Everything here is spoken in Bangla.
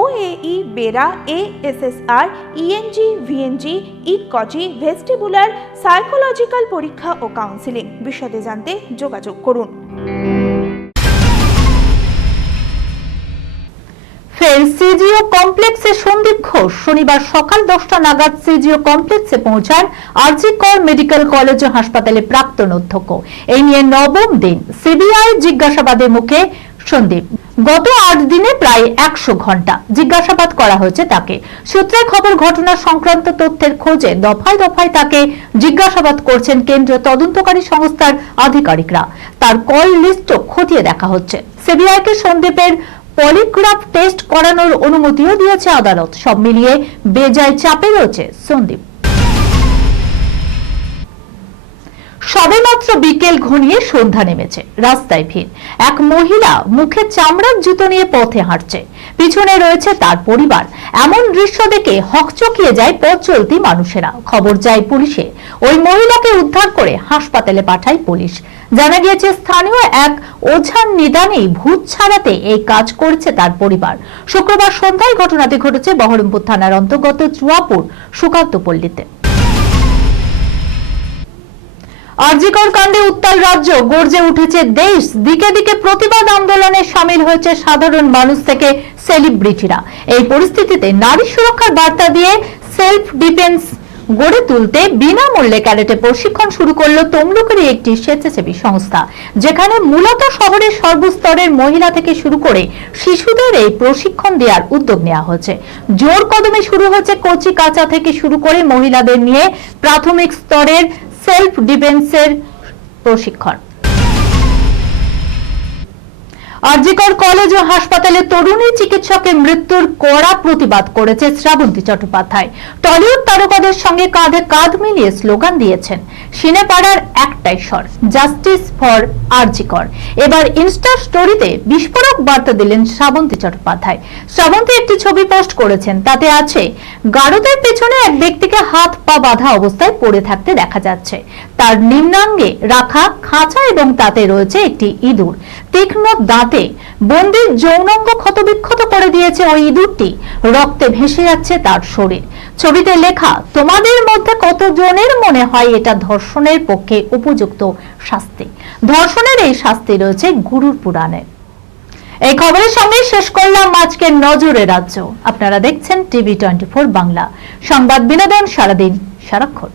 OAE BERA ASSR ENG VNG ইকজি vestibular psychological পরীক্ষা ও কাউন্সিলিং বিশদে জানতে যোগাযোগ করুন। ফের সিজিও কমপ্লেক্সে সন্দীপ ঘোষ। শনিবার সকাল দশটা নাগাদ সিজিও কমপ্লেক্সে পৌঁছান আরজি কর মেডিকেল কলেজ ও হাসপাতালে প্রাক্তন অধ্যক্ষ। এই নিয়ে নবম দিন সিবিআই জিজ্ঞাসাবাদের মুখে সন্দীপ। গত আট দিনে প্রায় একশো ঘণ্টা জিজ্ঞাসাবাদ করা হয়েছে তাকে। সূত্রে খবর, ঘটনা সংক্রান্ত তথ্যের খোঁজে দফায় দফায় তাকে জিজ্ঞাসাবাদ করছেন কেন্দ্রীয় তদন্তকারী সংস্থার আধিকারিকরা। তার কল লিস্টও খতিয়ে দেখা হচ্ছে। সিবিআইকে সন্দীপের পলিগ্রাফ টেস্ট করানোর অনুমতিও দিয়েছে আদালত। সব মিলিয়ে বেজায় চাপে রয়েছে সন্দীপ। সবেমাত্র বিকেল ঘনিয়ে সন্ধ্যা নেমেছে, রাস্তায় ভিড়। এক মহিলা মুখে চামড়ার জুতো নিয়ে পথে হাঁটছে। পিছনে রয়েছে তার পরিবার। এমন দৃশ্য দেখে হকচকিয়ে যায় পথ চলতি মানুষেরা। খবর যায় পুলিশে। ওই মহিলাকে উদ্ধার করে হাসপাতালে পাঠায় পুলিশ। জানা গিয়েছে, স্থানীয় এক ওঝার নিদানেই ভূত ছাড়াতে এই কাজ করছে তার পরিবার। শুক্রবার সন্ধ্যায় ঘটনাটি ঘটেছে বহরমপুর থানার অন্তর্গত চুয়াপুর সুকান্ত পল্লীতে আরজিকর কাণ্ডে উত্তাল রাজ্য, গর্জে উঠেছে দেশ। দিকে দিকে প্রতিবাদ আন্দোলনে সামিল হয়েছে সাধারণ মানুষ থেকে সেলিব্রিটিরা এই পরিস্থিতিতে নারী সুরক্ষার বার্তা দিয়ে সেলফ ডিফেন্স গড়ে তুলতে বিনামূল্যে ক্যাডেটে প্রশিক্ষণ শুরু করল তমলুকেরই একটি স্বেচ্ছাসেবী সংস্থা, যেখানে মূলত শহরের সর্বস্তরের মহিলা থেকে শুরু করে শিশুদের এই প্রশিক্ষণ দেওয়ার উদ্যোগ নেওয়া হয়েছে। জোর কদমে শুরু হয়েছে কচি কাঁচা থেকে শুরু করে মহিলাদের নিয়ে প্রাথমিক স্তরের সেলফ ডিফেন্সের প্রশিক্ষণ। আরজিকর কলেজ ও হাসপাতালে তরুণী চিকিৎসকের মৃত্যুর কড়া প্রতিবাদ করেছে শ্রাবন্তী চট্টোপাধ্যায়। টলিউড তারকাদের সঙ্গে কাঁধে কাঁধ মিলিয়ে স্লোগান দিয়েছেন, সিনেপাড়ার একটাই স্বর, জাস্টিস ফর আরজিকর এবার ইনস্টা স্টোরিতে বিস্ফোরক বার্তা দিলেন শ্রাবন্তী চট্টোপাধ্যায়। শ্রাবন্তী একটি ছবি পোস্ট করেছেন, তাতে আছে, গারদের পেছনে এক ব্যক্তিকে হাত পা বাঁধা অবস্থায় পড়ে থাকতে দেখা যাচ্ছে। তার নিম্নাঙ্গে রাখা খাঁচা এবং তাতে রয়েছে একটি ইঁদুর। তীক্ষ্ণ দাঁতে বন্দির যৌনাঙ্গ ক্ষতবিক্ষত করে দিয়েছে ওই ইঁদুরটি। রক্তে ভেসে যাচ্ছে তার শরীর। ছবিতে লেখা, তোমাদের মধ্যে কতজনের মনে হয় এটা ধর্ষণের পক্ষে উপযুক্ত শাস্তি? ধর্ষণের এই শাস্তি রয়েছে গুরুর পুরাণে। এই খবরের সঙ্গে শেষ করলাম আজকের নজরে রাজ্য। আপনারা দেখছেন টিভি টোয়েন্টি বাংলা। সংবাদ বিনোদন সারাদিন সারাক্ষণ।